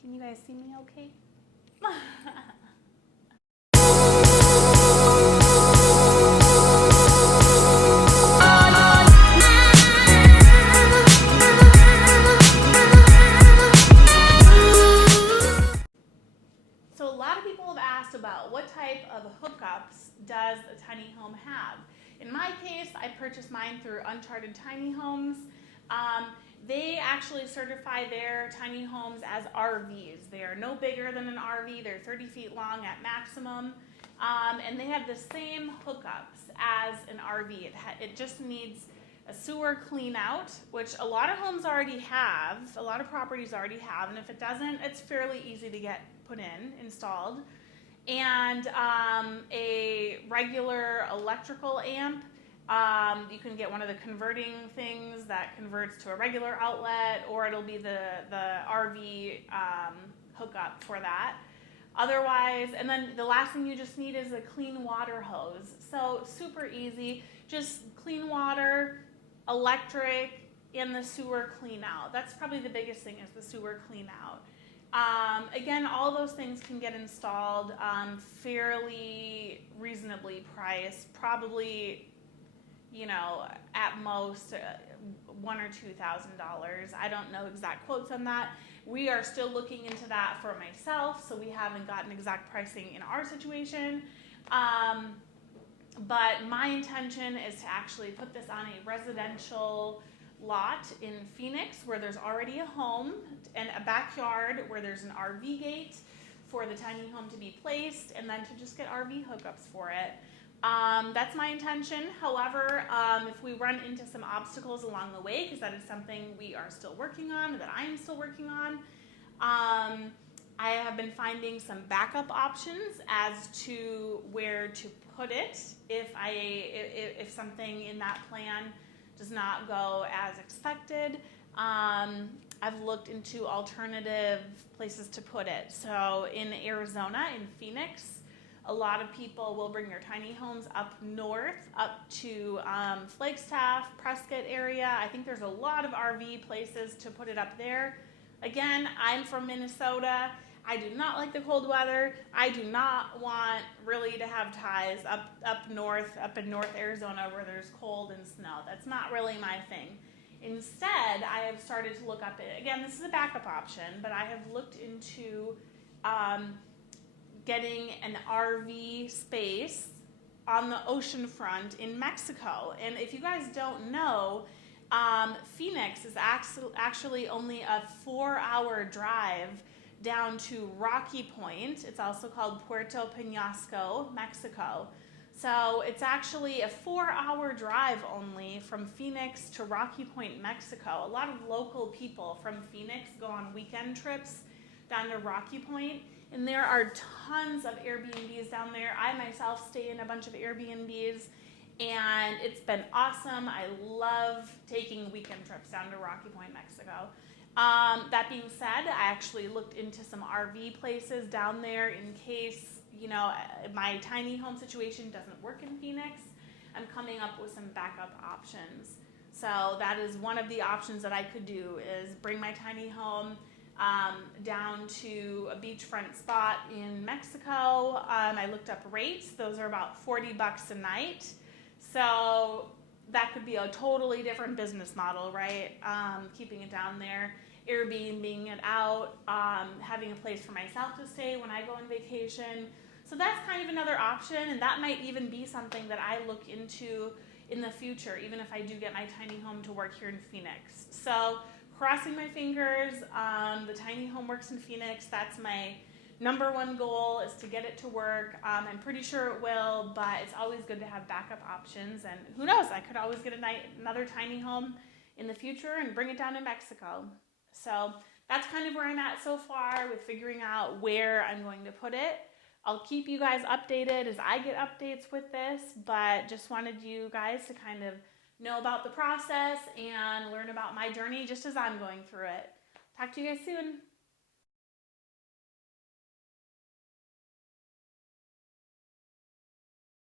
Can you guys see me okay? So a lot of people have asked about what type of hookups does a tiny home have. In my case, I purchased mine through Uncharted Tiny Homes. They actually certify their tiny homes as RVs. They are no bigger than an RV. They're 30 feet long at maximum. And they have the same hookups as an RV. It just needs a sewer clean out, which a lot of homes already have, a lot of properties already have, and if it doesn't, it's fairly easy to get put in, installed. And a regular electrical amp. You can get one of the converting things that converts to a regular outlet, or it'll be the RV hookup for that. Otherwise, and then the last thing you just need is a clean water hose. So super easy, just clean water, electric, and the sewer clean out. That's probably the biggest thing, is the sewer clean out. Again, all those things can get installed fairly reasonably priced, probably, you know, at most $1,000 or $2,000. I don't know exact quotes on that. We are still looking into that for myself, so we haven't gotten exact pricing in our situation. But my intention is to actually put this on a residential lot in Phoenix, where there's already a home and a backyard where there's an RV gate for the tiny home to be placed, and then to just get RV hookups for it. That's my intention. However, if we run into some obstacles along the way, because that is something we are still working on, that I am still working on, I have been finding some backup options as to where to put it if something in that plan does not go as expected. I've looked into alternative places to put it. So in Arizona, in Phoenix, a lot of people will bring their tiny homes up north, up to Flagstaff, Prescott area. I think there's a lot of RV places to put it up there. Again, I'm from Minnesota. I do not like the cold weather. I do not want really to have ties up north, up in North Arizona where there's cold and snow. That's not really my thing. Instead, I have started to look up, again, this is a backup option, but I have looked into getting an RV space on the ocean front in Mexico. And if you guys don't know, Phoenix is actually only a 4-hour drive down to Rocky Point. It's also called Puerto Peñasco, Mexico. So it's actually a 4-hour drive only from Phoenix to Rocky Point, Mexico. A lot of local people from Phoenix go on weekend trips down to Rocky Point, and there are tons of Airbnbs down there. I myself stay in a bunch of Airbnbs, and it's been awesome. I love taking weekend trips down to Rocky Point, Mexico. That being said, I actually looked into some RV places down there in case, you know, my tiny home situation doesn't work in Phoenix. I'm coming up with some backup options. So that is one of the options that I could do, is bring my tiny home down to a beachfront spot in Mexico. I looked up rates. Those are about $40 a night. So that could be a totally different business model, right? Keeping it down there, Airbnb-ing it out, having a place for myself to stay when I go on vacation. So that's kind of another option, and that might even be something that I look into in the future, even if I do get my tiny home to work here in Phoenix. So crossing my fingers, the tiny home works in Phoenix. That's my #1 goal, is to get it to work. I'm pretty sure it will, but it's always good to have backup options. And who knows, I could always get another tiny home in the future and bring it down to Mexico. So that's kind of where I'm at so far with figuring out where I'm going to put it. I'll keep you guys updated as I get updates with this, but just wanted you guys to kind of know about the process and learn about my journey just as I'm going through it. Talk to you guys soon.